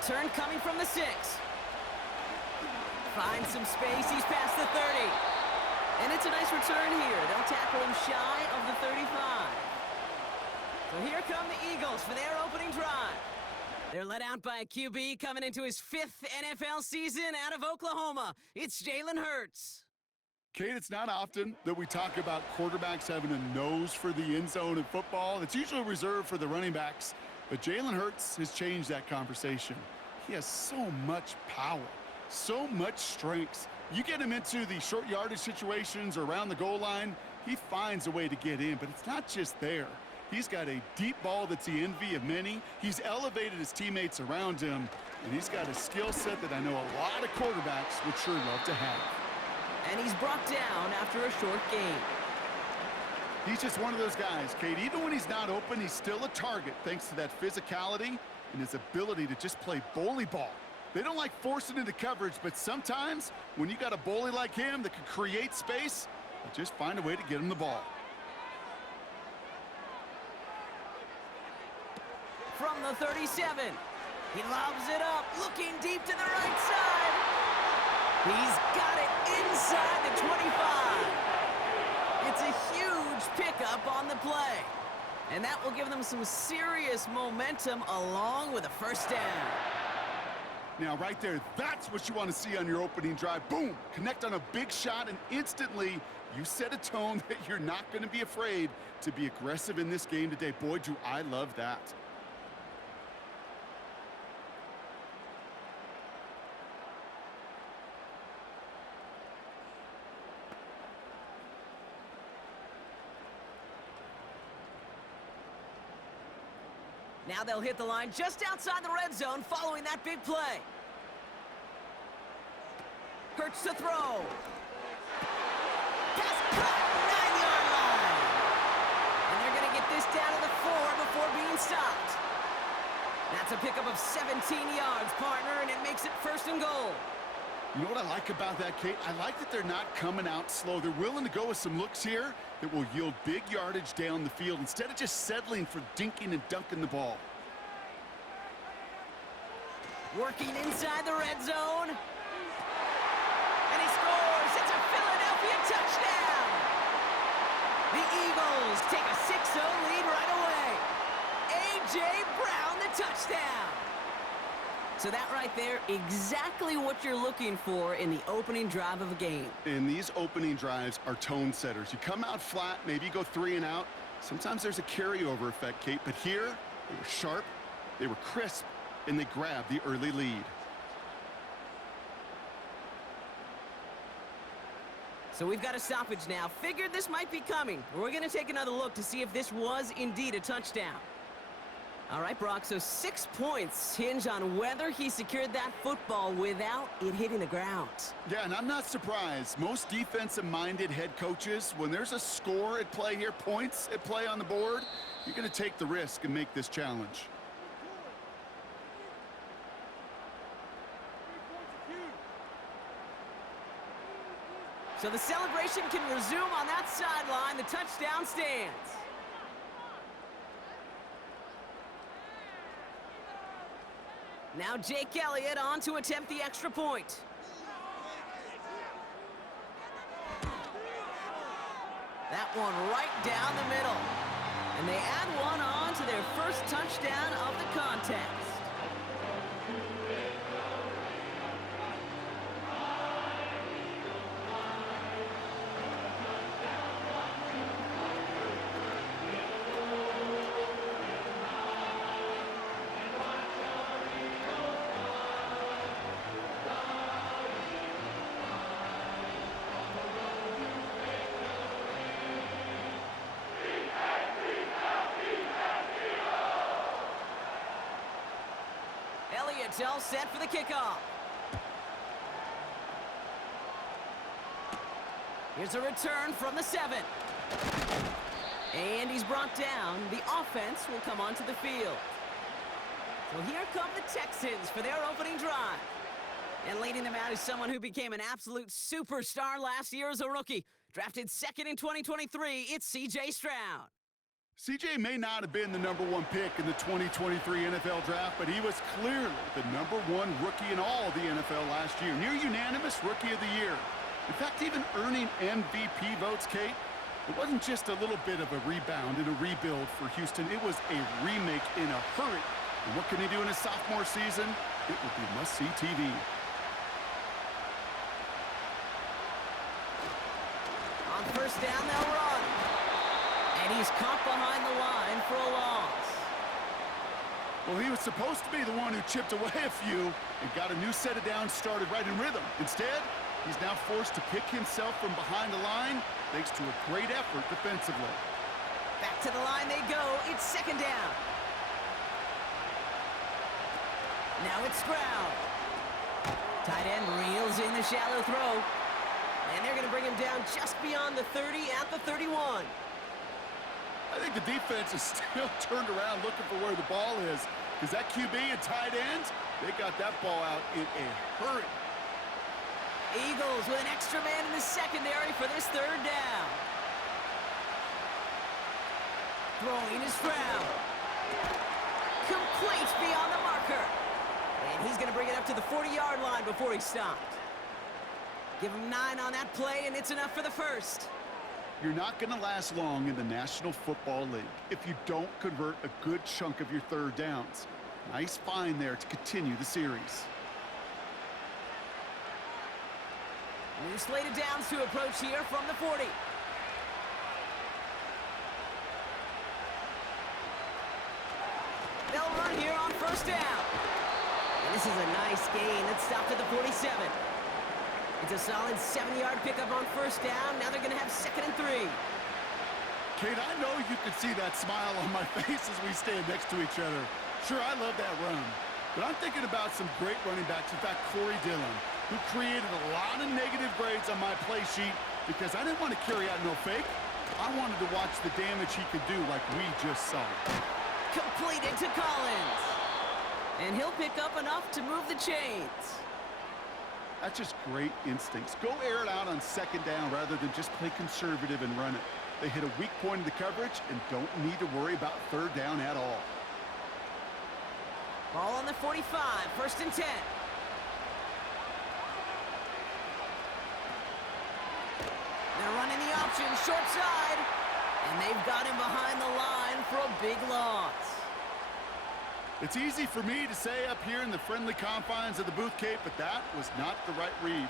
Return coming from the 6. Finds some space. He's past the 30. And it's a nice return here. They'll tackle him shy of the 35. So here come the Eagles for their opening drive. They're led out by a QB coming into his 5th NFL season out of Oklahoma. It's Jalen Hurts. Kate, it's not often that we talk about quarterbacks having a nose for the end zone in football. It's usually reserved for the running backs. But Jalen Hurts has changed that conversation. He has so much power, so much strength. You get him into the short yardage situations or around the goal line, he finds a way to get in. But it's not just there. He's got a deep ball that's the envy of many. He's elevated his teammates around him. And he's got a skill set that I know a lot of quarterbacks would sure love to have. And he's brought down after a short gain. He's just one of those guys, Kate. Even when he's not open, he's still a target thanks to that physicality and his ability to just play bully ball. They don't like forcing into coverage, but sometimes when you got a bully like him that can create space, you just find a way to get him the ball. From the 37, he lobs it up, looking deep to the right side. He's got it inside the 25. It's a huge pickup on the play. And that will give them some serious momentum along with a first down. Now, right there, that's what you want to see on your opening drive. Boom! Connect on a big shot, and instantly you set a tone that you're not going to be afraid to be aggressive in this game today. Boy, do I love that. Now they'll hit the line just outside the red zone following that big play. Hurts to throw. Pass cut, 9-yard line. And they're going to get this down to the 4 before being stopped. That's a pickup of 17 yards, partner, and it makes it 1st and goal. You know what I like about that, Kate? I like that they're not coming out slow. They're willing to go with some looks here that will yield big yardage down the field instead of just settling for dinking and dunking the ball. Working inside the red zone. And he scores. It's a Philadelphia touchdown. The Eagles take a 6-0 lead right away. A.J. Brown, the touchdown. So that right there, exactly what you're looking for in the opening drive of a game. And these opening drives are tone setters. You come out flat, maybe you go 3 and out. Sometimes there's a carryover effect, Kate, but here they were sharp, they were crisp, and they grabbed the early lead. So we've got a stoppage now. Figured this might be coming. We're going to take another look to see if this was indeed a touchdown. All right, Brock, so 6 points hinge on whether he secured that football without it hitting the ground. Yeah, and I'm not surprised. Most defensive-minded head coaches, when there's a score at play here, points at play on the board, you're going to take the risk and make this challenge. So the celebration can resume on that sideline. The touchdown stands. Now Jake Elliott on to attempt the extra point. That one right down the middle. And they add one on to their first touchdown of the contest. Elliott's all set for the kickoff. Here's a return from the 7. And he's brought down. The offense will come onto the field. So here come the Texans for their opening drive. And leading them out is someone who became an absolute superstar last year as a rookie. Drafted 2nd in 2023, it's C.J. Stroud. CJ may not have been the #1 pick in the 2023 NFL Draft, but he was clearly the #1 rookie in all of the NFL last year. Near unanimous Rookie of the Year. In fact, even earning MVP votes, Kate, it wasn't just a little bit of a rebound and a rebuild for Houston. It was a remake in a hurry. And what can he do in his sophomore season? It will be must-see TV. On first down, they'll run. And he's caught behind the line for a loss. Well, he was supposed to be the one who chipped away a few and got a new set of downs started right in rhythm. Instead, he's now forced to pick himself from behind the line thanks to a great effort defensively. Back to the line they go. It's second down. Now it's Stroud. Tight end reels in the shallow throw. And they're going to bring him down just beyond the 30 at the 31. I think the defense is still turned around looking for where the ball is. Because that QB and tight end, they got that ball out in a hurry. Eagles with an extra man in the secondary for this third down. Throwing is Stroud. Complete beyond the marker. And he's going to bring it up to the 40-yard line before he stopped. Give him 9 on that play, and it's enough for the first. You're not going to last long in the National Football League if you don't convert a good chunk of your third downs. Nice find there to continue the series. New slate of downs to approach here from the 40. They'll run here on first down. And this is a nice gain. It stopped at the 47. It's a solid 7-yard pickup on first down. Now they're going to have 2nd and 3. Kate, I know you can see that smile on my face as we stand next to each other. Sure, I love that run. But I'm thinking about some great running backs. In fact, Corey Dillon, who created a lot of negative grades on my play sheet because I didn't want to carry out no fake. I wanted to watch the damage he could do like we just saw. Completed to Collins. And he'll pick up enough to move the chains. That's just great instincts. Go air it out on second down rather than just play conservative and run it. They hit a weak point in the coverage and don't need to worry about third down at all. Ball on the 45, 1st and 10. They're running the option, short side. And they've got him behind the line for a big loss. It's easy for me to say up here in the friendly confines of the booth, Kate, but that was not the right read.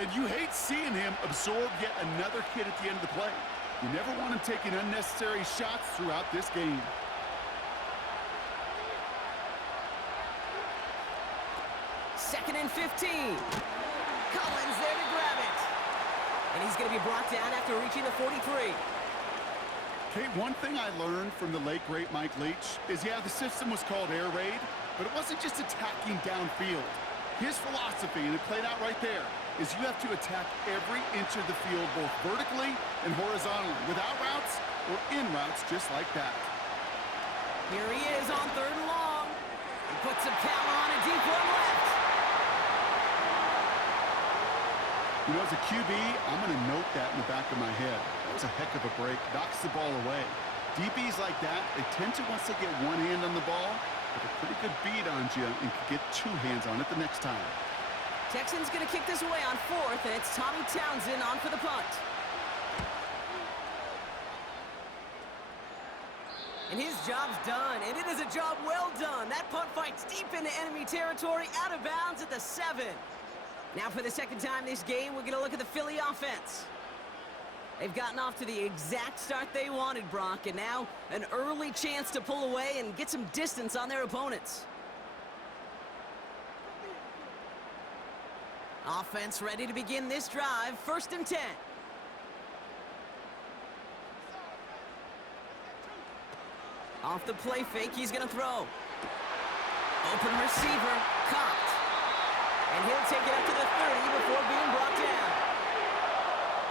And you hate seeing him absorb yet another hit at the end of the play. You never want him taking unnecessary shots throughout this game. Second and 15. Collins there to grab it. And he's going to be brought down after reaching the 43. Kate, one thing I learned from the late, great Mike Leach is, yeah, the system was called air raid, but it wasn't just attacking downfield. His philosophy, and it played out right there, is you have to attack every inch of the field, both vertically and horizontally, without routes or in routes just like that. Here he is on 3rd and long. He puts some power on a deep one left. You know, as a QB, I'm going to note that in the back of my head. That was a heck of a break. Knocks the ball away. DBs like that, they tend to, once they get one hand on the ball, have a pretty good beat on you and can get 2 hands on it the next time. Texans going to kick this away on 4th, and it's Tommy Townsend on for the punt. And his job's done, and it is a job well done. That punt fights deep into enemy territory, out of bounds at the 7. Now for the second time this game, we're going to look at the Philly offense. They've gotten off to the exact start they wanted, Brock, and now an early chance to pull away and get some distance on their opponents. Offense ready to begin this drive, 1st and 10. Off the play fake, he's going to throw. Open receiver, caught. And he'll take it up to the 30 before being brought down.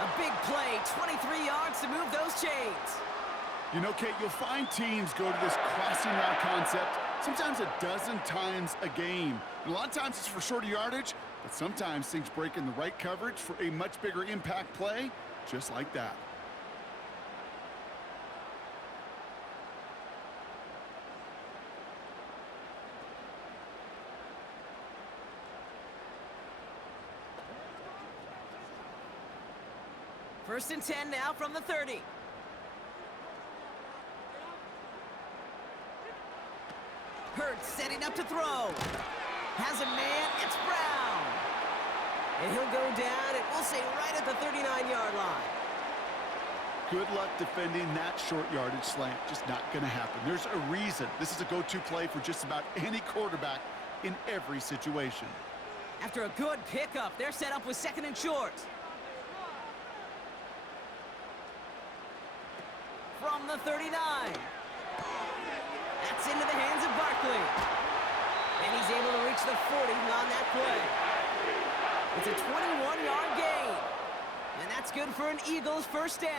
A big play, 23 yards to move those chains. You know, Kate, you'll find teams go to this crossing route concept sometimes a dozen times a game. And a lot of times it's for shorter yardage, but sometimes things break in the right coverage for a much bigger impact play, just like that. First and 10 now from the 30. Hurts setting up to throw. Has a man, it's Brown. And he'll go down, and we'll say right at the 39-yard line. Good luck defending that short yardage slant. Just not going to happen. There's a reason this is a go-to play for just about any quarterback in every situation. After a good pickup, they're set up with second and short. From the 39. That's into the hands of Barkley. And he's able to reach the 40 on that play. It's a 21-yard gain. And that's good for an Eagles first down.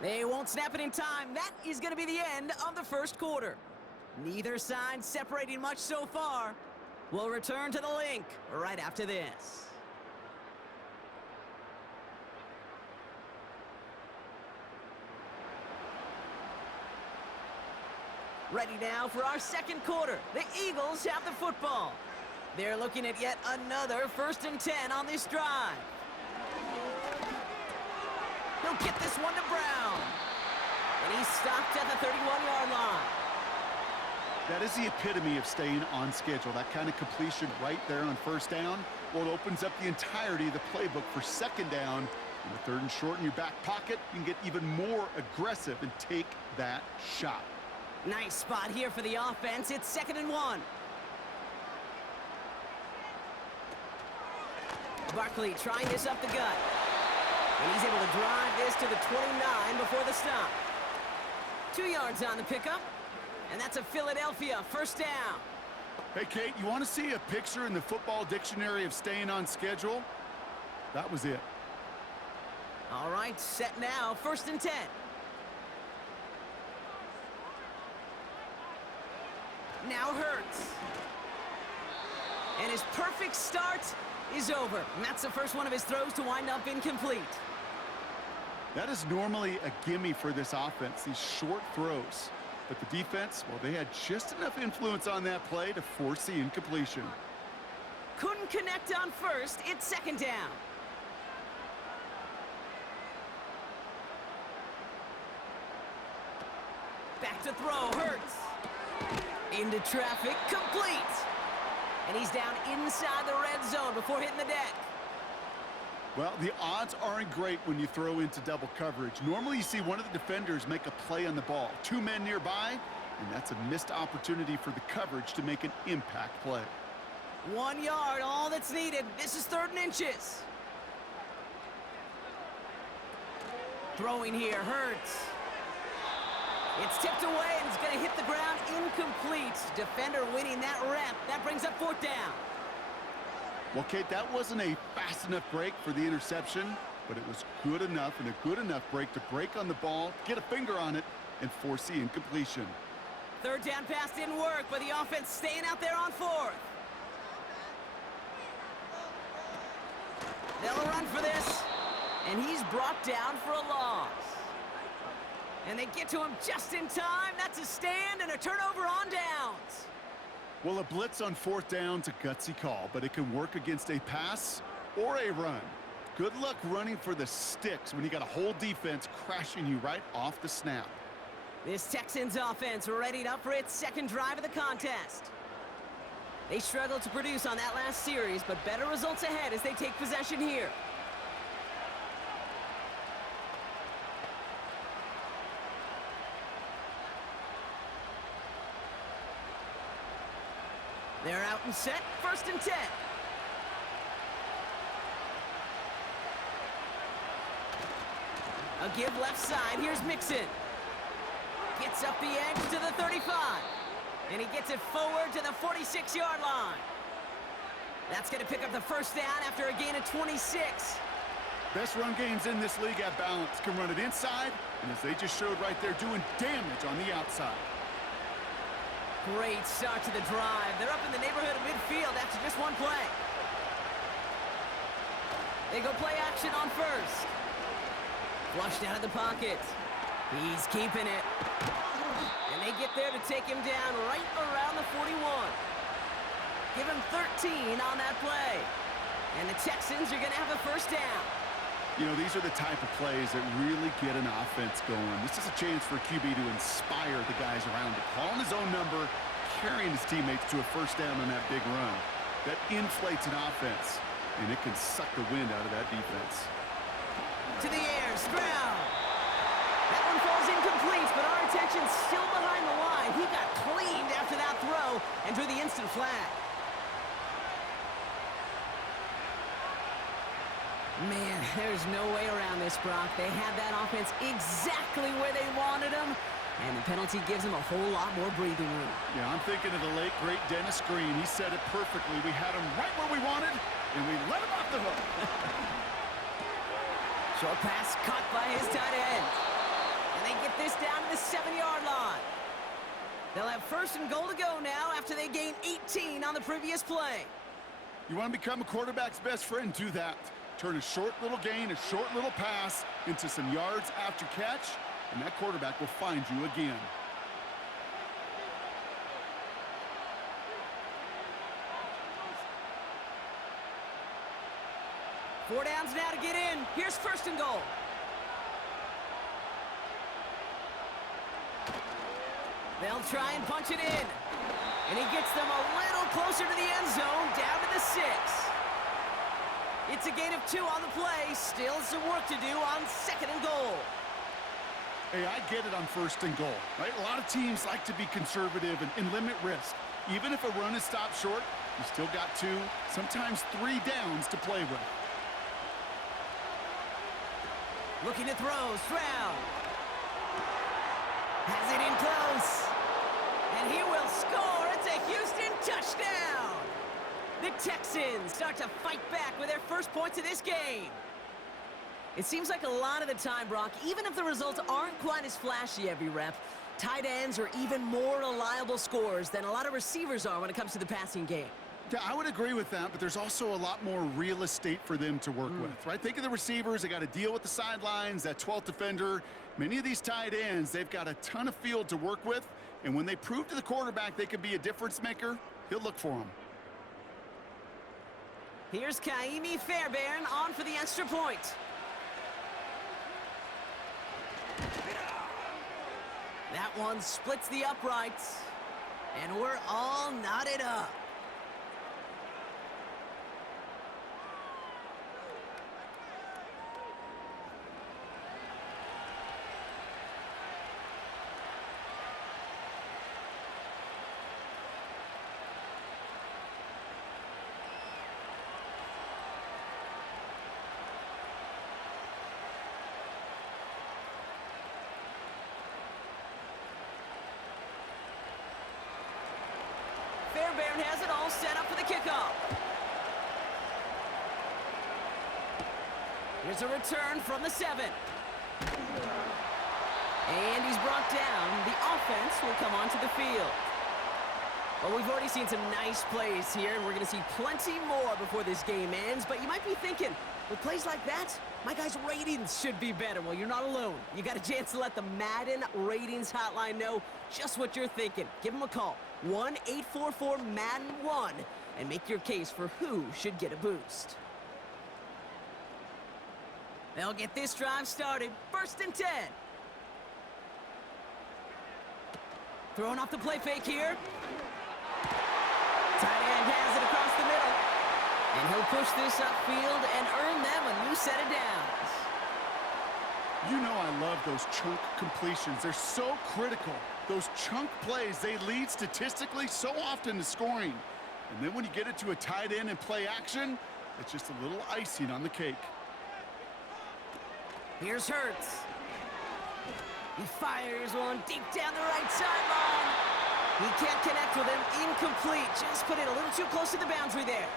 They won't snap it in time. That is going to be the end of the first quarter. Neither side separating much so far. We'll return to the link right after this. Ready now for our second quarter. The Eagles have the football. They're looking at yet another first and 10 on this drive. He'll get this one to Brown. And he's stopped at the 31-yard line. That is the epitome of staying on schedule. That kind of completion right there on first down. Well, it opens up the entirety of the playbook for second down. In the third and short in your back pocket, you can get even more aggressive and take that shot. Nice spot here for the offense. It's second and 1. Barkley trying this up the gut. And he's able to drive this to the 29 before the stop. 2 yards on the pickup. And that's a Philadelphia first down. Hey, Kate, you want to see a picture in the football dictionary of staying on schedule? That was it. All right, set now, first and 10. Now Hurts. And his perfect start is over. And that's the first one of his throws to wind up incomplete. That is normally a gimme for this offense, these short throws. But the defense, well, they had just enough influence on that play to force the incompletion. Couldn't connect on first. It's second down. Back to throw, Hurts. Into traffic, complete. And he's down inside the red zone before hitting the deck. Well, the odds aren't great when you throw into double coverage. Normally you see one of the defenders make a play on the ball. 2 men nearby, and that's a missed opportunity for the coverage to make an impact play. 1 yard, all that's needed. This is third and inches. Throwing here, Hurts. It's tipped away, and it's going to hit the ground incomplete. Defender winning that rep. That brings up fourth down. Well, Kate, that wasn't a fast enough break for the interception, but it was good enough and a good enough break to break on the ball, get a finger on it, and force the incompletion. Third down pass didn't work, but the offense staying out there on fourth. They'll run for this, and he's brought down for a loss. And they get to him just in time. That's a stand and a turnover on downs. Well, a blitz on fourth down's a gutsy call, but it can work against a pass or a run. Good luck running for the sticks when you got a whole defense crashing you right off the snap. This Texans offense readied up for its second drive of the contest. They struggled to produce on that last series, but better results ahead as they take possession here. They're out and set, first and 10. A give left side, here's Mixon. Gets up the edge to the 35. And he gets it forward to the 46-yard line. That's going to pick up the first down after a gain of 26. Best run games in this league at balance can run it inside, and as they just showed right there, doing damage on the outside. Great start to the drive. They're up in the neighborhood of midfield after just one play. They go play action on first. Flushed out of the pocket. He's keeping it. And they get there to take him down right around the 41. Give him 13 on that play. And the Texans are going to have a first down. You know, these are the type of plays that really get an offense going. This is a chance for QB to inspire the guys around him. Calling his own number, carrying his teammates to a first down on that big run. That inflates an offense, and it can suck the wind out of that defense. To the air, Stroud. That one falls incomplete, but our attention's still behind the line. He got cleaned after that throw and drew the instant flag. Man, there's no way around this, Brock. They had that offense exactly where they wanted them, and the penalty gives them a whole lot more breathing room. Yeah, I'm thinking of the late, great Dennis Green. He said it perfectly. We had him right where we wanted, and we let him off the hook. Short pass caught by his tight end. And they get this down to the 7-yard line. They'll have first and goal to go now after they gain 18 on the previous play. You want to become a quarterback's best friend? Do that. Turn a short little gain, a short little pass into some yards after catch, and that quarterback will find you again. Four downs now to get in. Here's first and goal. They'll try and punch it in. And he gets them a little closer to the end zone, down to the 6. It's a gain of 2 on the play. Still some work to do on second and goal. Hey, I get it on first and goal, right? A lot of teams like to be conservative and limit risk. Even if a run is stopped short, you still got 2, sometimes 3 downs to play with. Looking to throw, Stroud. Has it in close. And he will score. It's a Houston touchdown. The Texans start to fight back with their first points of this game. It seems like a lot of the time, Brock, even if the results aren't quite as flashy every rep, tight ends are even more reliable scorers than a lot of receivers are when it comes to the passing game. Yeah, I would agree with that, but there's also a lot more real estate for them to work with, right? Think of the receivers. They got to deal with the sidelines, that 12th defender. Many of these tight ends, they've got a ton of field to work with, and when they prove to the quarterback they could be a difference maker, he'll look for them. Here's Kaimi Fairbairn on for the extra point. That one splits the uprights, and we're all knotted up. Fairbairn has it all set up for the kickoff. Here's a return from the 7. And he's brought down. The offense will come onto the field. Well, we've already seen some nice plays here, and we're going to see plenty more before this game ends. But you might be thinking, with plays like that, my guys' ratings should be better. Well, you're not alone. You got a chance to let the Madden ratings hotline know just what you're thinking. Give them a call, 1-844-MADDEN-1, and make your case for who should get a boost. They'll get this drive started. First and 10. Throwing off the play fake here. Tight end has it across the middle. And he'll push this upfield and earn them a new set of downs. You know I love those chunk completions. They're so critical. Those chunk plays, they lead statistically so often to scoring. And then when you get it to a tight end and play action, it's just a little icing on the cake. Here's Hurts. He fires one deep down the right sideline. He can't connect with him. Incomplete. Just put it a little too close to the boundary there.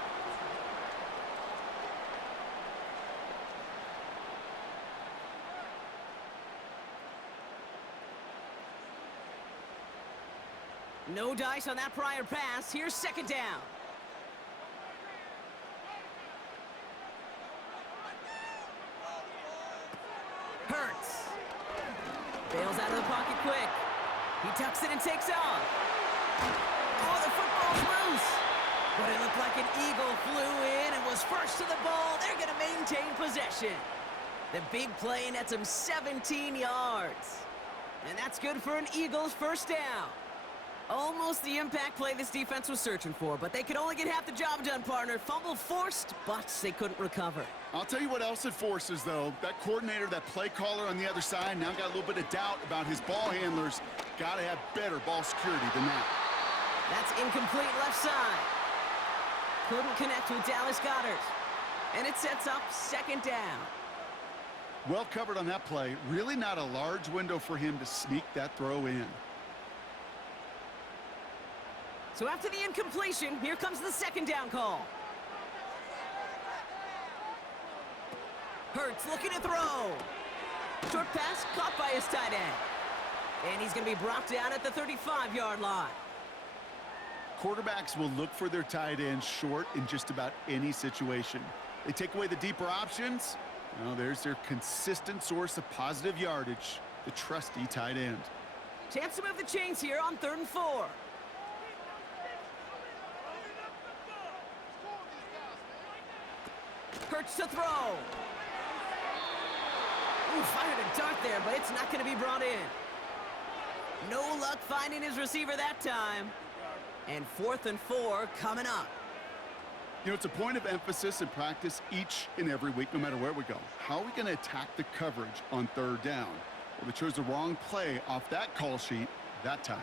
No dice on that prior pass. Here's second down. Hurts. Ducks it and takes off. Oh, the football's loose. But it looked like an eagle flew in and was first to the ball. They're going to maintain possession. The big play nets him 17 yards. And that's good for an Eagles first down. Almost the impact play this defense was searching for, but they could only get half the job done, partner. Fumble forced, but they couldn't recover. I'll tell you what else it forces, though. That coordinator, that play caller on the other side, now got a little bit of doubt about his ball handlers. Got to have better ball security than that. That's incomplete left side. Couldn't connect with Dallas Goedert. And it sets up second down. Well covered on that play. Really not a large window for him to sneak that throw in. So after the incompletion, here comes the second down call. Hurts looking to throw. Short pass caught by his tight end. And he's going to be brought down at the 35-yard line. Quarterbacks will look for their tight end short in just about any situation. They take away the deeper options. Well, there's their consistent source of positive yardage, the trusty tight end. Chance to move the chains here on 3rd and 4. Hurts to throw. Ooh, fired a dart there, but it's not going to be brought in. No luck finding his receiver that time. And 4th and 4 coming up. You know, it's a point of emphasis in practice each and every week, no matter where we go. How are we going to attack the coverage on 3rd down? Well, they chose the wrong play off that call sheet that time.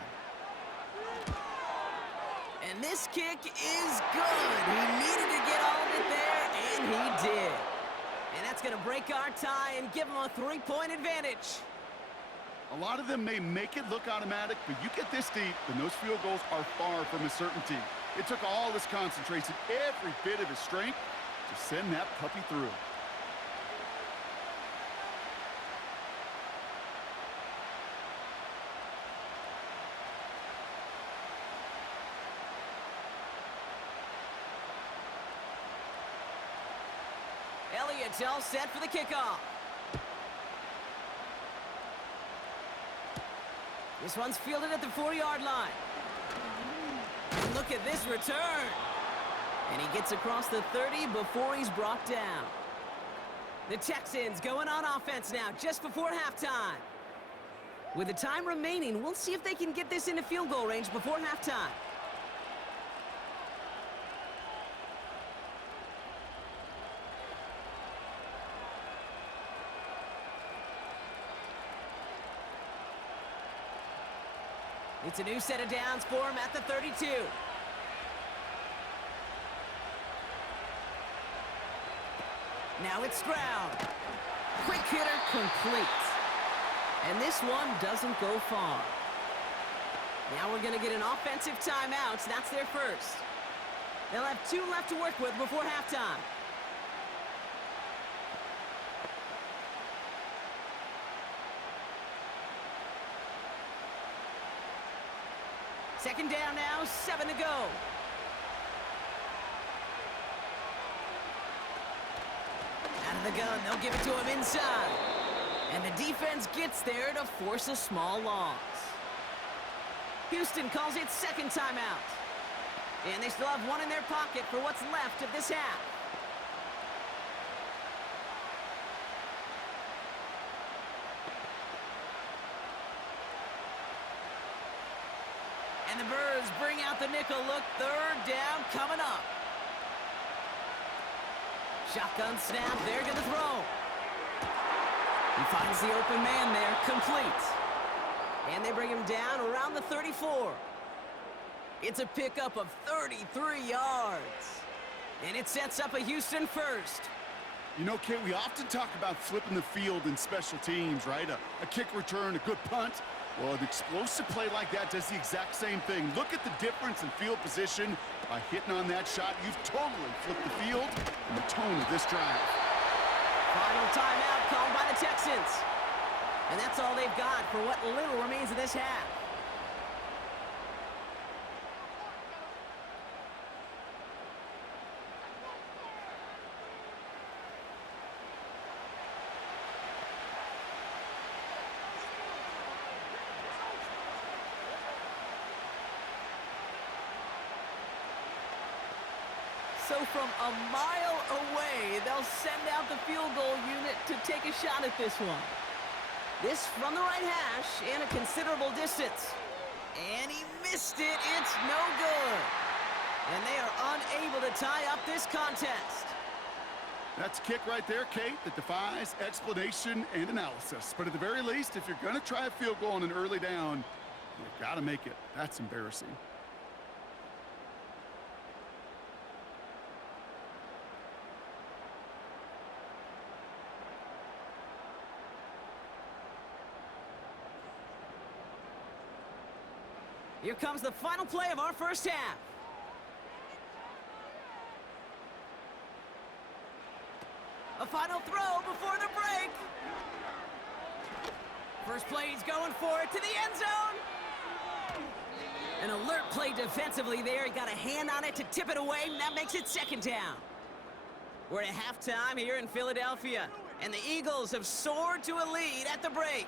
And this kick is good. He needed to get all of it there, and he did. And that's going to break our tie and give him a 3-point advantage. A lot of them may make it look automatic, but you get this deep, and those field goals are far from a certainty. It took all his concentration, every bit of his strength, to send that puppy through. Elliott's all set for the kickoff. This one's fielded at the 4-yard line. And look at this return. And he gets across the 30 before he's brought down. The Texans going on offense now just before halftime. With the time remaining, we'll see if they can get this into field goal range before halftime. It's a new set of downs for him at the 32. Now it's Stroud. Quick hitter complete. And this one doesn't go far. Now we're going to get an offensive timeout. That's their first. They'll have 2 left to work with before halftime. Second down now, 7 to go. Out of the gun, they'll give it to him inside. And the defense gets there to force a small loss. Houston calls it second timeout. And they still have 1 in their pocket for what's left of this half. And the Birds bring out the nickel look. 3rd down coming up. Shotgun snap. They're going to throw. He finds the open man there. Complete. And they bring him down around the 34. It's a pickup of 33 yards. And it sets up a Houston first. You know, Kate, we often talk about flipping the field in special teams, right? A kick return, a good punt. Well, an explosive play like that does the exact same thing. Look at the difference in field position. By hitting on that shot, you've totally flipped the field and the tone of this drive. Final timeout called by the Texans. And that's all they've got for what little remains of this half. So from a mile away, they'll send out the field goal unit to take a shot at this one. This from the right hash and a considerable distance. And he missed it. It's no good. And they are unable to tie up this contest. That's a kick right there, Kate, that defies explanation and analysis. But at the very least, if you're going to try a field goal on an early down, you've got to make it. That's embarrassing. Here comes the final play of our first half. A final throw before the break. First play, he's going for it to the end zone. An alert play defensively there. He got a hand on it to tip it away, and that makes it second down. We're at halftime here in Philadelphia, and the Eagles have soared to a lead at the break.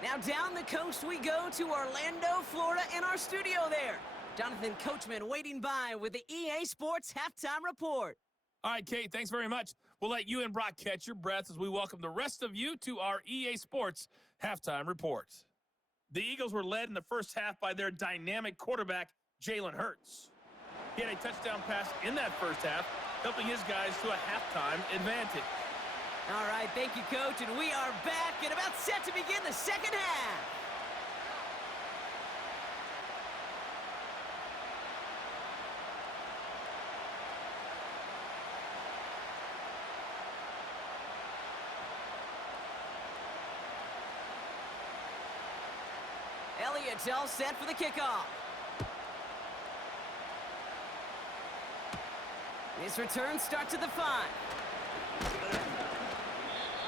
Now down the coast we go to Orlando, Florida, in our studio there. Jonathan Coachman waiting by with the EA Sports Halftime Report. All right, Kate, thanks very much. We'll let you and Brock catch your breath as we welcome the rest of you to our EA Sports Halftime Report. The Eagles were led in the first half by their dynamic quarterback, Jalen Hurts. He had a touchdown pass in that first half, helping his guys to a halftime advantage. All right, thank you, Coach, and we are back and about set to begin the second half. Elliott's all set for the kickoff. This return starts at the 5.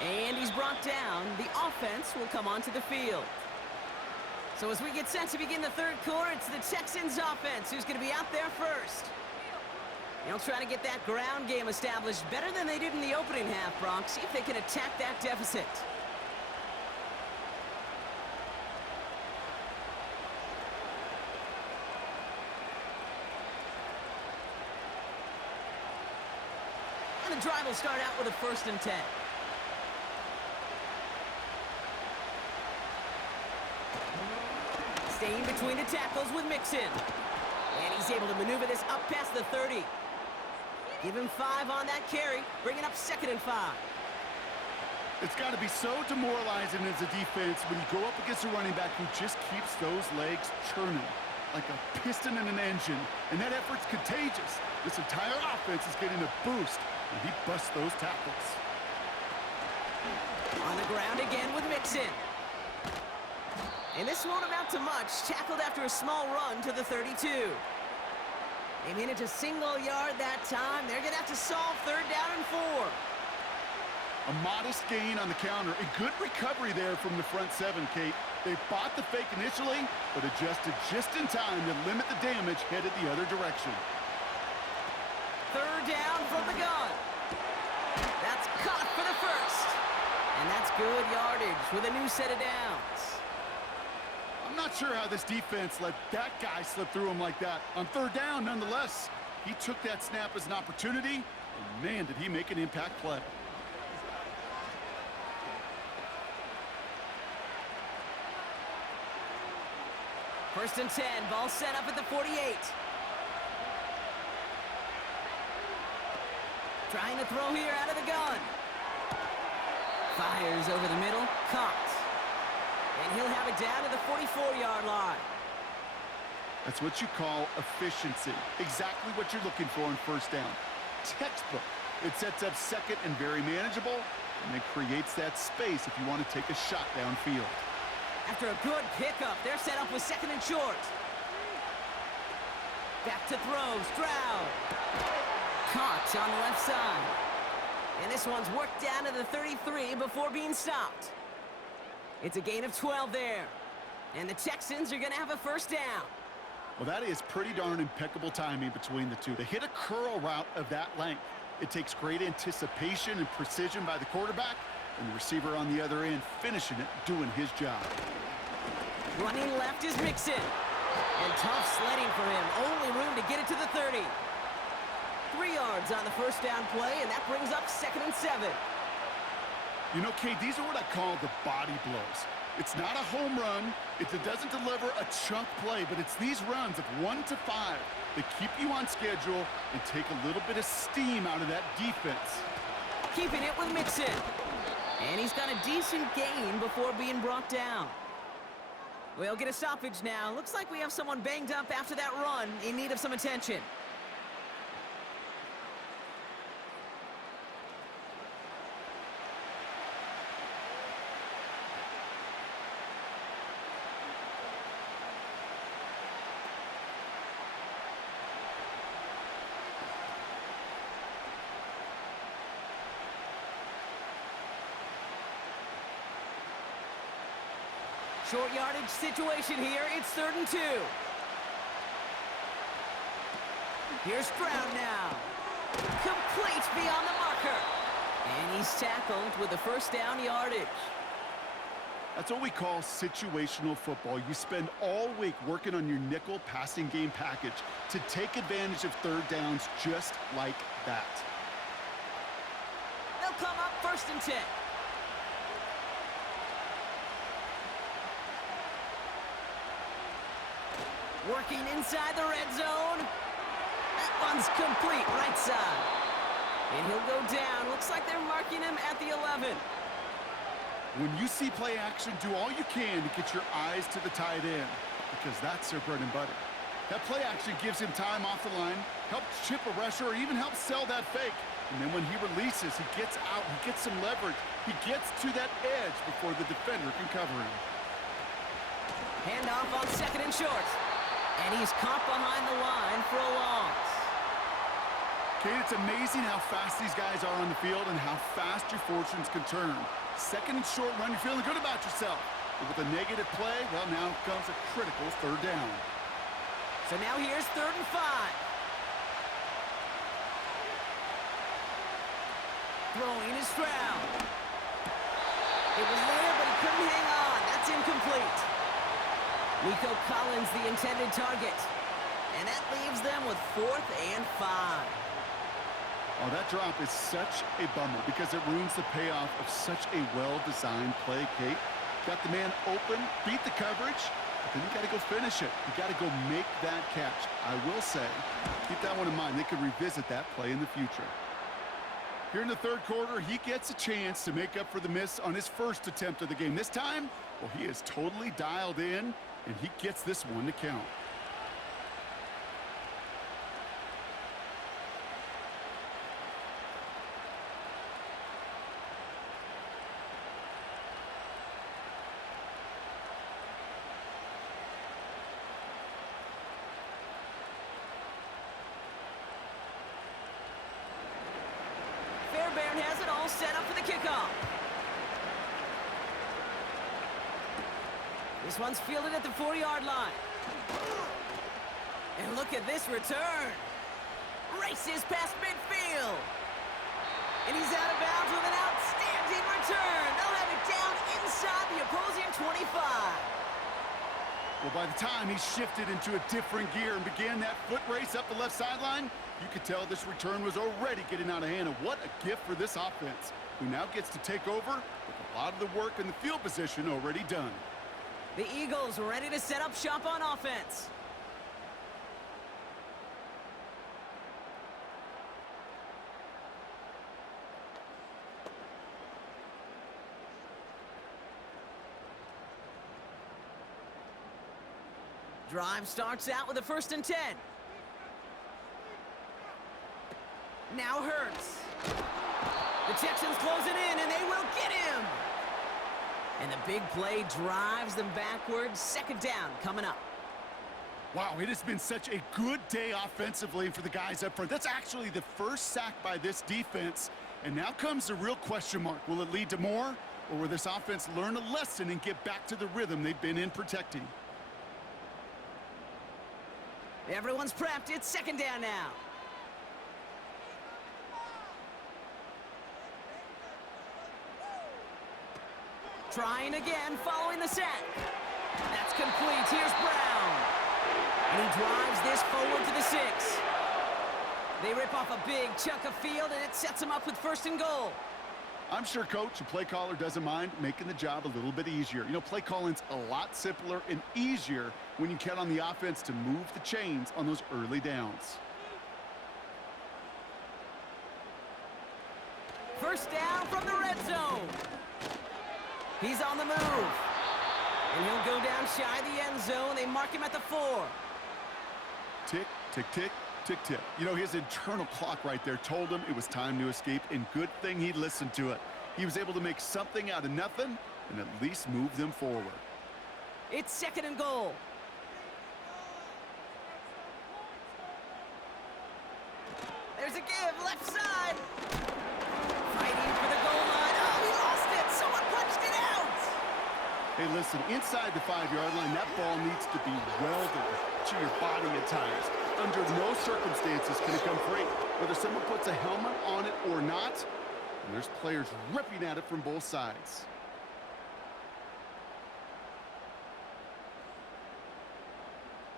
And he's brought down. The offense will come onto the field. So as we get set to begin the third quarter, it's the Texans offense who's going to be out there first. They'll try to get that ground game established better than they did in the opening half, Brock. See if they can attack that deficit. And the drive will start out with a 1st and 10. Staying between the tackles with Mixon. And he's able to maneuver this up past the 30. Give him 5 on that carry, bringing up 2nd and 5. It's got to be so demoralizing as a defense when you go up against a running back who just keeps those legs churning like a piston in an engine. And that effort's contagious. This entire offense is getting a boost when he busts those tackles. On the ground again with Mixon. And this won't amount to much. Tackled after a small run to the 32. They managed a single yard that time. They're going to have to solve 3rd down and 4. A modest gain on the counter. A good recovery there from the front 7, Kate. They bought the fake initially, but adjusted just in time to limit the damage headed the other direction. 3rd down from the gun. That's caught for the 1st. And that's good yardage with a new set of downs. I'm not sure how this defense let that guy slip through him like that. On 3rd down, nonetheless, he took that snap as an opportunity, and man, did he make an impact play. First and 10, ball set up at the 48. Trying to throw here out of the gun. Fires over the middle, caught. And he'll have it down to the 44-yard line. That's what you call efficiency. Exactly what you're looking for on 1st down. Textbook. It sets up 2nd and very manageable, and it creates that space if you want to take a shot downfield. After a good pickup, they're set up with 2nd and short. Back to throw, Stroud. Caught on the left side. And this one's worked down to the 33 before being stopped. It's a gain of 12 there. And the Texans are going to have a 1st down. Well, that is pretty darn impeccable timing between the two. They hit a curl route of that length. It takes great anticipation and precision by the quarterback, and the receiver on the other end finishing it, doing his job. Running left is Mixon. And tough sledding for him. Only room to get it to the 30. 3 yards on the first down play, and that brings up 2nd and 7. You know, Kate, these are what I call the body blows. It's not a home run. It doesn't deliver a chunk play, but it's these runs of 1 to 5 that keep you on schedule and take a little bit of steam out of that defense. Keeping it with Mixon. And he's got a decent gain before being brought down. We'll get a stoppage now. Looks like we have someone banged up after that run in need of some attention. Short yardage situation here. It's 3rd and 2. Here's Stroud now. Complete beyond the marker. And he's tackled with the first down yardage. That's what we call situational football. You spend all week working on your nickel passing game package to take advantage of 3rd downs just like that. They'll come up 1st and 10. Working inside the red zone. That one's complete, right side. And he'll go down. Looks like they're marking him at the 11. When you see play action, do all you can to get your eyes to the tight end, because that's their bread and butter. That play action gives him time off the line, helps chip a rusher, or even helps sell that fake. And then when he releases, he gets out, he gets some leverage. He gets to that edge before the defender can cover him. Handoff on 2nd and short. And he's caught behind the line for a loss. Kate, it's amazing how fast these guys are on the field and how fast your fortunes can turn. 2nd and short run, you're feeling good about yourself. But with a negative play, well, now comes a critical 3rd down. So now here's 3rd and 5. Throwing is Stroud. It was there, but he couldn't hang on. That's incomplete. Nico Collins, the intended target. And that leaves them with 4th and 5. Oh, that drop is such a bummer because it ruins the payoff of such a well-designed play, Kate. Got the man open, beat the coverage, but then you got to go finish it. You got to go make that catch. I will say, keep that one in mind. They could revisit that play in the future. Here in the 3rd quarter, he gets a chance to make up for the miss on his first attempt of the game. This time, well, he is totally dialed in, and he gets this one to count. Fairbairn has it all set up for the kickoff. This one's fielded at the 4-yard line. And look at this return. Races past midfield. And he's out of bounds with an outstanding return. They'll have it down inside the opposing 25. Well, by the time he shifted into a different gear and began that foot race up the left sideline, you could tell this return was already getting out of hand. And what a gift for this offense, who now gets to take over with a lot of the work in the field position already done. The Eagles ready to set up shop on offense. Drive starts out with a 1st and 10. Now Hurts. The Texans closing in, and they will get him. And the big play drives them backwards. 2nd down coming up. Wow, it has been such a good day offensively for the guys up front. That's actually the first sack by this defense. And now comes the real question mark. Will it lead to more? Or will this offense learn a lesson and get back to the rhythm they've been in protecting? Everyone's prepped. It's 2nd down now. Trying again, following the sack. That's complete. Here's Brown. And he drives this forward to the 6. They rip off a big chunk of field, and it sets them up with 1st and goal. I'm sure coach and play caller doesn't mind making the job a little bit easier. You know, play calling's a lot simpler and easier when you count on the offense to move the chains on those early downs. 1st down from the red zone. He's on the move. And he'll go down shy of the end zone. They mark him at the 4. Tick, tick, tick, tick, tick. You know, his internal clock right there told him it was time to escape, and good thing he listened to it. He was able to make something out of nothing and at least move them forward. It's 2nd and goal. There's a give, left side. Fighting for the goal line. Oh, he lost it. Someone punched it out. Hey, listen, inside the 5-yard line, that ball needs to be welded to your body at times. Under no circumstances can it come free. Whether someone puts a helmet on it or not, and there's players ripping at it from both sides.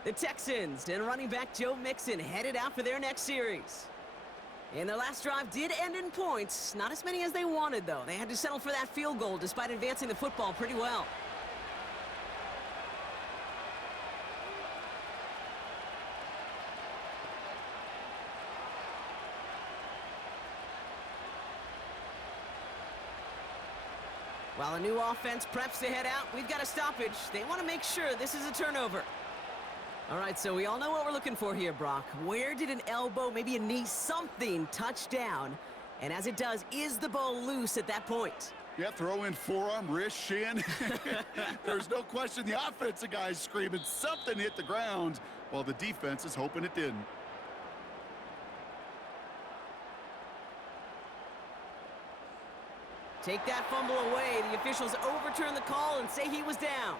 The Texans and running back Joe Mixon headed out for their next series. And their last drive did end in points. Not as many as they wanted, though. They had to settle for that field goal despite advancing the football pretty well. While the new offense preps to head out, we've got a stoppage. They want to make sure this is a turnover. All right, so we all know what we're looking for here, Brock. Where did an elbow, maybe a knee, something touch down? And as it does, is the ball loose at that point? Yeah, throw in forearm, wrist, shin. There's no question the offensive guy's screaming something hit the ground while the defense is hoping it didn't. Take that fumble away. The officials overturn the call and say he was down.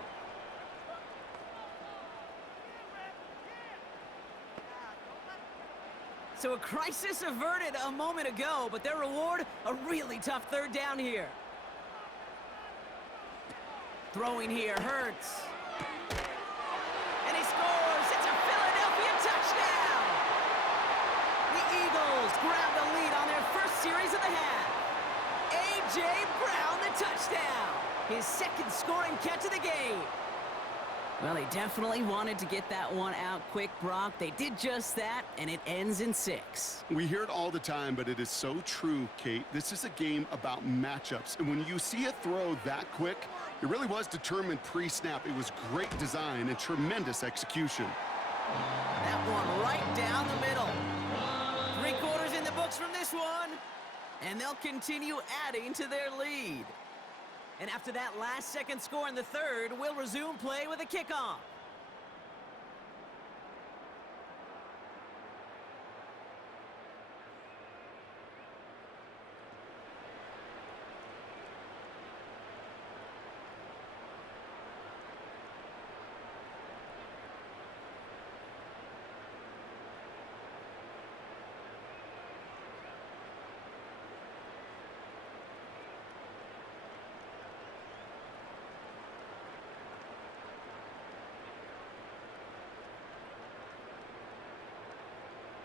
So a crisis averted a moment ago, but their reward, a really tough 3rd down here. Throwing here hurts. And he scores. It's a Philadelphia touchdown. The Eagles grab the lead on their first series of the half. A.J. Brown, the touchdown. His 2nd scoring catch of the game. Well, they definitely wanted to get that one out quick, Brock. They did just that, and it ends in 6. We hear it all the time, but it is so true, Kate. This is a game about matchups, and when you see a throw that quick, it really was determined pre-snap. It was great design and tremendous execution. That one right down the middle. 3 quarters in the books from this one, and they'll continue adding to their lead. And after that last 2nd score in the 3rd, we'll resume play with a kickoff.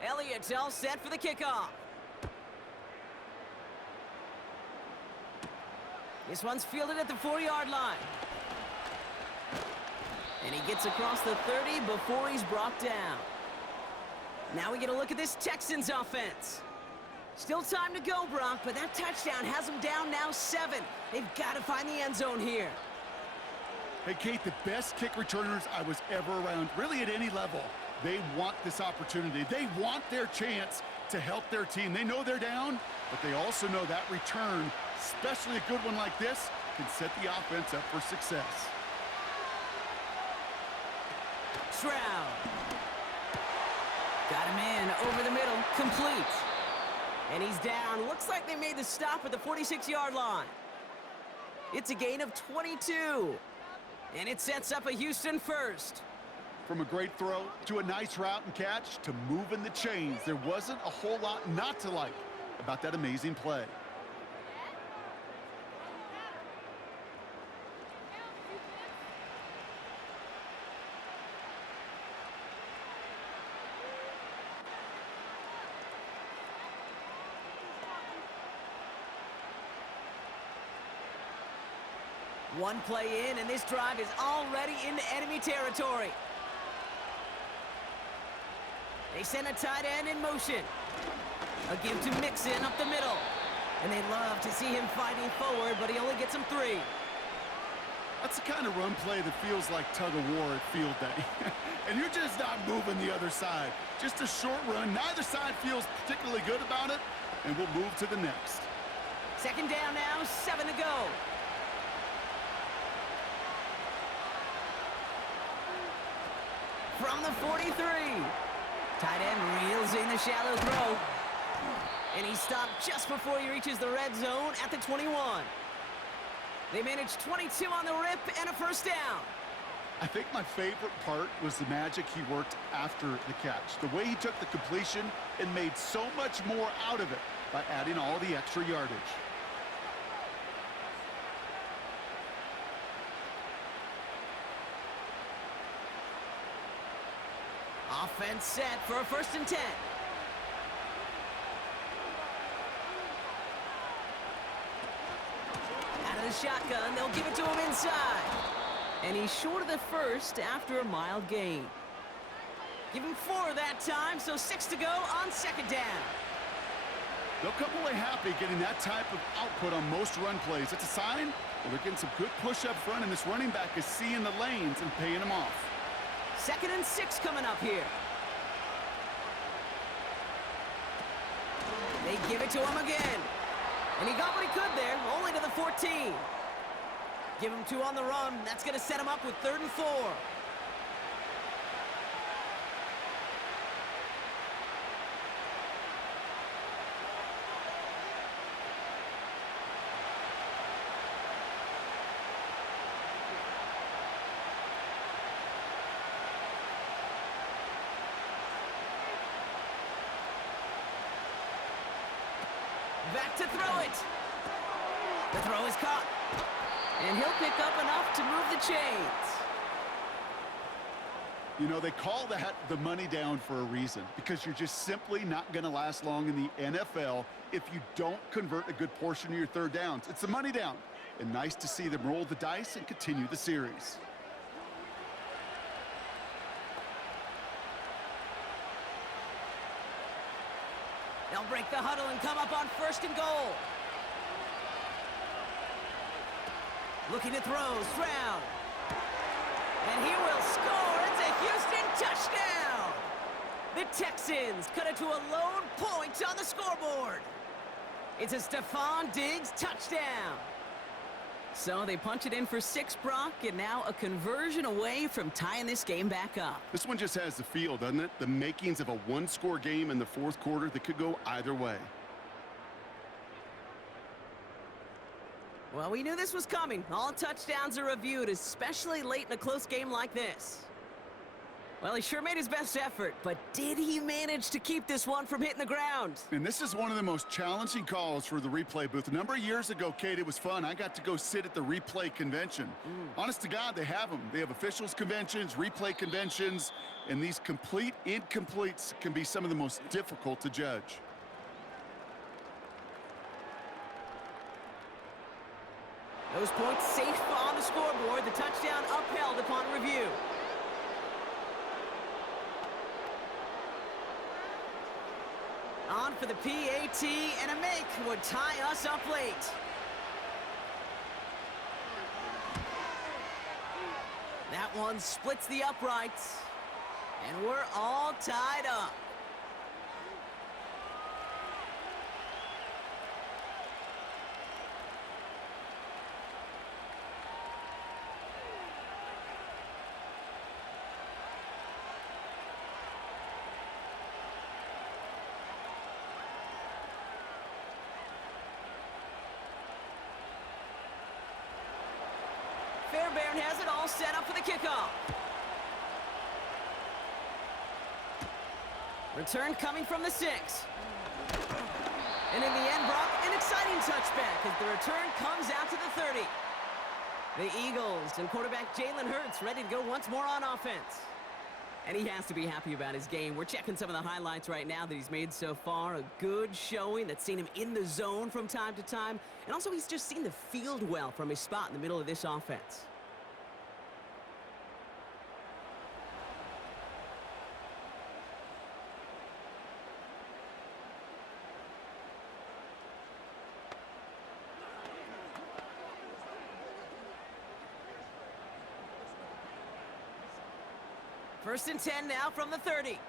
Elliott's all set for the kickoff. This one's fielded at the 4-yard line. And he gets across the 30 before he's brought down. Now we get a look at this Texans offense. Still time to go, Brock, but that touchdown has them down now 7. They've got to find the end zone here. Hey, Kate, the best kick returners I was ever around, really at any level. They want this opportunity. They want their chance to help their team. They know they're down, but they also know that return, especially a good one like this, can set the offense up for success. Stroud. Got him in over the middle, complete. And he's down. Looks like they made the stop at the 46-yard line. It's a gain of 22. And it sets up a Houston first. From a great throw to a nice route and catch to moving the chains, there wasn't a whole lot not to like about that amazing play. One play in, and this drive is already into enemy territory. They send a tight end in motion. A give to Mixon up the middle. And they love to see him fighting forward, but he only gets him 3. That's the kind of run play that feels like tug-of-war at field day. And you're just not moving the other side. Just a short run. Neither side feels particularly good about it, and we'll move to the next. Second down now, 7 to go. From the 43. Tight end reels in the shallow throw. And he stopped just before he reaches the red zone at the 21. They managed 22 on the rip and a first down. I think my favorite part was the magic he worked after the catch. The way he took the completion and made so much more out of it by adding all the extra yardage. Offense set for a 1st and 10. Out of the shotgun, they'll give it to him inside. And he's short of the first after a mild gain. Give him 4 that time, so 6 to go on 2nd down. They'll come away happy getting that type of output on most run plays. It's a sign that they're getting some good push up front, and this running back is seeing the lanes and paying them off. 2nd and 6 coming up here. They give it to him again. And he got what he could there, only to the 14. Give him 2 on the run. That's going to set him up with 3rd and 4. Back to throw it. The throw is caught. And he'll pick up enough to move the chains. You know, they call that the money down for a reason, because you're just simply not going to last long in the NFL if you don't convert a good portion of your 3rd downs. It's the money down. And nice to see them roll the dice and continue the series. They'll break the huddle and come up on 1st and goal. Looking to throw, Stroud. And he will score. It's a Houston touchdown. The Texans cut it to a lone point on the scoreboard. It's a Stephon Diggs touchdown. So they punch it in for 6, Brock, and now a conversion away from tying this game back up. This one just has the feel, doesn't it? The makings of a 1-score game in the 4th quarter that could go either way. Well, we knew this was coming. All touchdowns are reviewed, especially late in a close game like this. Well, he sure made his best effort, but did he manage to keep this one from hitting the ground? And this is one of the most challenging calls for the replay booth. A number of years ago, Kate, it was fun. I got to go sit at the replay convention. Honest to God, they have them. They have officials conventions, replay conventions, and these complete incompletes can be some of the most difficult to judge. Those points safe on the scoreboard. The touchdown upheld upon review. On for the PAT, and a make would tie us up late. That one splits the uprights, and we're all tied up. Fairbairn has it all set up for the kickoff. Return coming from the 6. And in the end, Brock, an exciting touchback as the return comes out to the 30. The Eagles and quarterback Jalen Hurts ready to go once more on offense. And he has to be happy about his game. We're checking some of the highlights right now that he's made so far. A good showing that's seen him in the zone from time to time. And also he's just seen the field well from his spot in the middle of this offense. First and 10 now from the 30.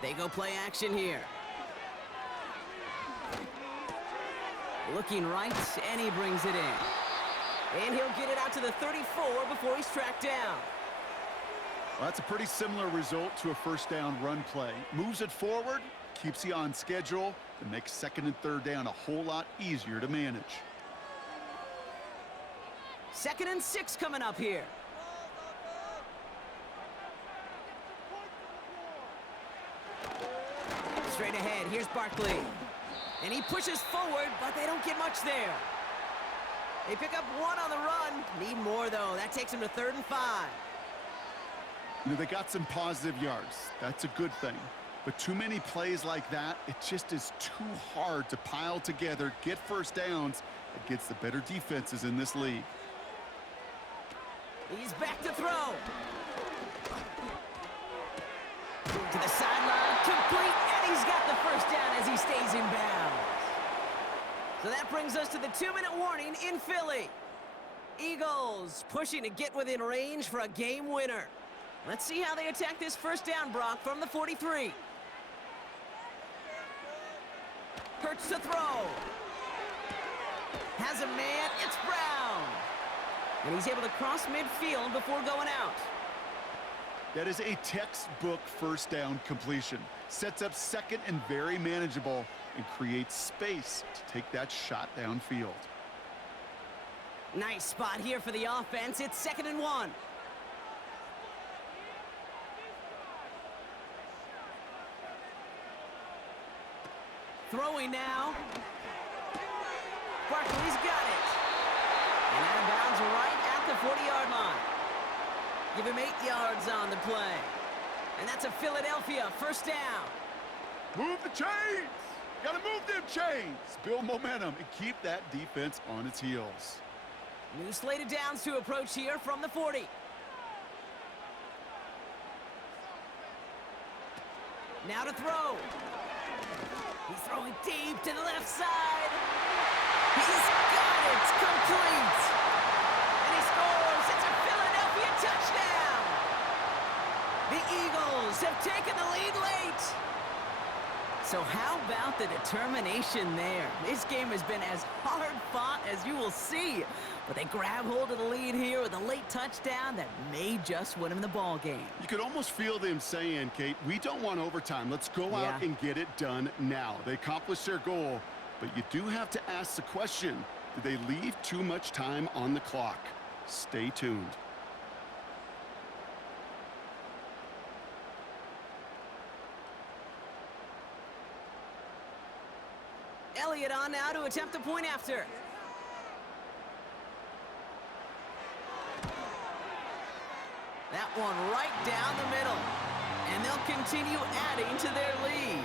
They go play action here. Looking right, and he brings it in. And he'll get it out to the 34 before he's tracked down. Well, that's a pretty similar result to a first down run play. Moves it forward, keeps you on schedule, and makes second and third down a whole lot easier to manage. 2nd and 6 coming up here. Straight ahead, here's Barkley. And he pushes forward, but they don't get much there. They pick up 1 on the run. Need more, though. That takes him to 3rd and 5. You know, they got some positive yards. That's a good thing. But too many plays like that, it just is too hard to pile together, get first downs against the better defenses in this league. He's back to throw. To the sideline, complete, and he's got the first down as he stays in bounds. So that brings us to the 2-minute warning in Philly. Eagles pushing to get within range for a game winner. Let's see how they attack this first down, Brock, from the 43. Hurts to throw. Has a man, it's Brown. And he's able to cross midfield before going out. That is a textbook first down completion. Sets up second and very manageable and creates space to take that shot downfield. Nice spot here for the offense. It's 2nd and 1. Throwing now. Barkley's got it. And out of bounds right at the 40-yard line. Give him 8 yards on the play. And that's a Philadelphia first down. Move the chains! Gotta move them chains! Build momentum and keep that defense on its heels. New slated downs to approach here from the 40. Now to throw. He's throwing deep to the left side. He's got it. Complete. And he scores. It's a Philadelphia touchdown. The Eagles have taken the lead late. So how about the determination there? This game has been as hard fought as you will see. But they grab hold of the lead here with a late touchdown that may just win them the ball game. You could almost feel them saying, Kate, we don't want overtime. Let's go out and get it done now. They accomplished their goal, but you do have to ask the question, did they leave too much time on the clock? Stay tuned. Elliott on now to attempt a point after. That one right down the middle. And they'll continue adding to their lead.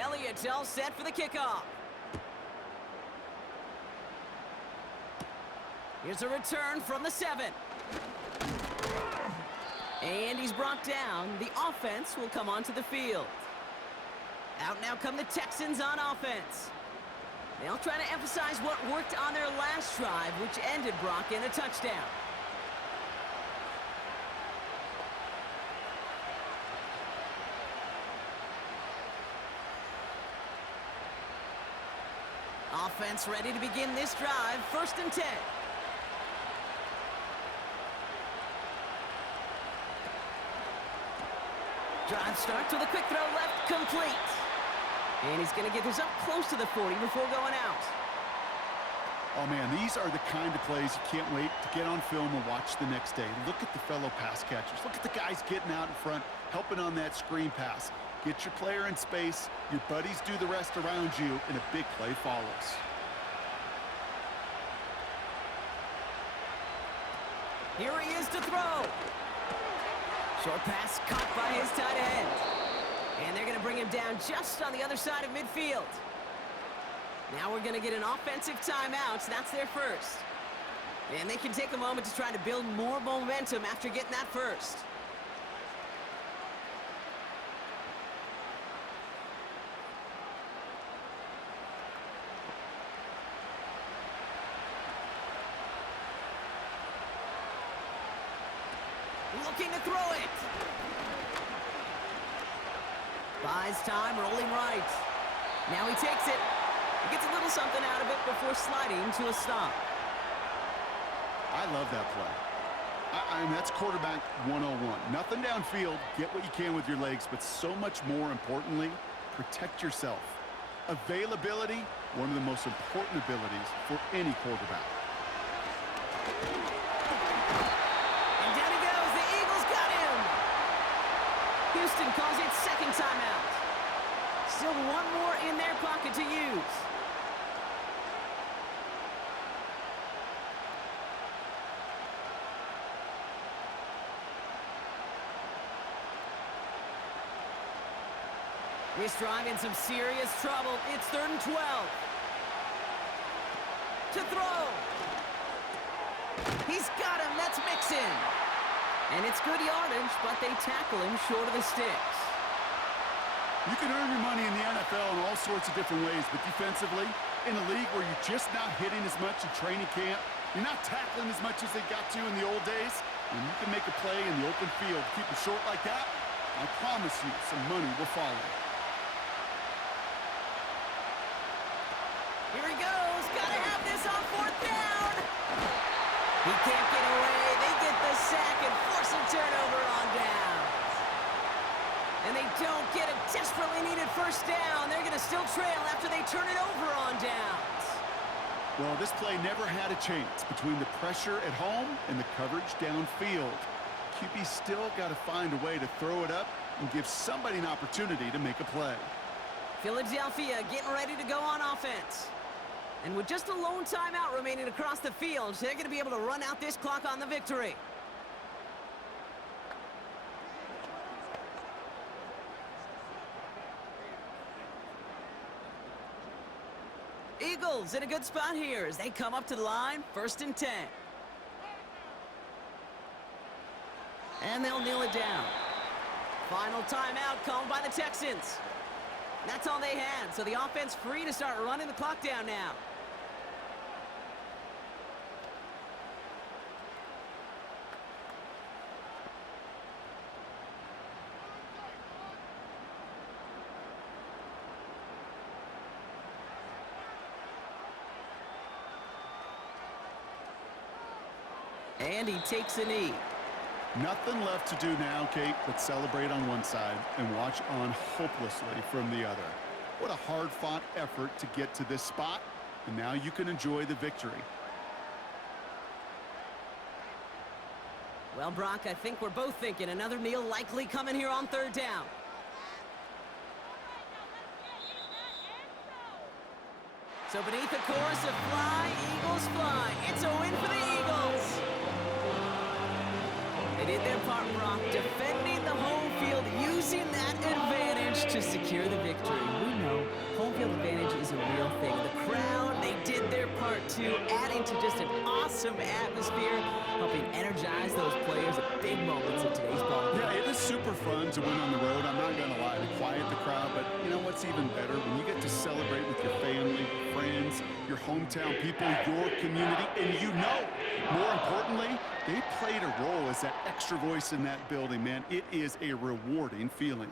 Elliott's all set for the kickoff. Here's a return from the 7. And he's brought down. The offense will come onto the field. Out now come the Texans on offense. They'll try to emphasize what worked on their last drive, which ended Brock in a touchdown. Offense ready to begin this drive. 1st and 10. Drive starts with a quick throw left, complete. And he's going to get this up close to the 40 before going out. Oh, man, these are the kind of plays you can't wait to get on film and watch the next day. Look at the fellow pass catchers. Look at the guys getting out in front, helping on that screen pass. Get your player in space, your buddies do the rest around you, and a big play follows. Here he is to throw. Short pass caught by his tight end. And they're going to bring him down just on the other side of midfield. Now we're going to get an offensive timeout. So that's their first. And they can take a moment to try to build more momentum after getting that first. Looking to throw it. Buys time, rolling right. Now he takes it. He gets a little something out of it before sliding to a stop. I love that play. I mean, that's quarterback 101. Nothing downfield, get what you can with your legs, but so much more importantly, protect yourself. Availability, one of the most important abilities for any quarterback. And down he goes. The Eagles got him. Houston calls it second timeout. Still one more in their pocket to use. This drive in some serious trouble. It's 3rd and 12. To throw. He's got him. That's Mixon. And it's good yardage, but they tackle him short of the sticks. You can earn your money in the NFL in all sorts of different ways, but defensively, in a league where you're just not hitting as much in training camp, you're not tackling as much as they got to in the old days, when you can make a play in the open field, keep it short like that, I promise you some money will follow. Here he goes. Gotta have this on 4th down. He can't get away. They get the sack and force a turnover on down. And they don't get a desperately needed first down. They're going to still trail after they turn it over on downs. Well, this play never had a chance between the pressure at home and the coverage downfield. QB still got to find a way to throw it up and give somebody an opportunity to make a play. Philadelphia getting ready to go on offense. And with just a lone timeout remaining across the field, they're going to be able to run out this clock on the victory. Eagles in a good spot here as they come up to the line, 1st and 10. And they'll kneel it down. Final timeout called by the Texans. That's all they had, so the offense free to start running the clock down now. And he takes a knee. Nothing left to do now, Kate, but celebrate on one side and watch on hopelessly from the other. What a hard-fought effort to get to this spot, and now you can enjoy the victory. Well, Brock, I think we're both thinking another kneel likely coming here on 3rd down. So beneath the chorus of Fly, Eagles Fly, it's a win for the Eagles. They did their part, Brock, defending the home field, using that advantage to secure the victory. We know home field advantage is a real thing. The crowd, they did their part too, adding to just an awesome atmosphere, helping energize those players at big moments in today's ball game. Yeah, it is super fun to win on the road. I'm not going to lie, to quiet the crowd, but you know what's even better? When you get to celebrate with your family, friends, your hometown people, your community, and you know, more importantly, they played a role as that extra voice in that building, man. It is a rewarding feeling.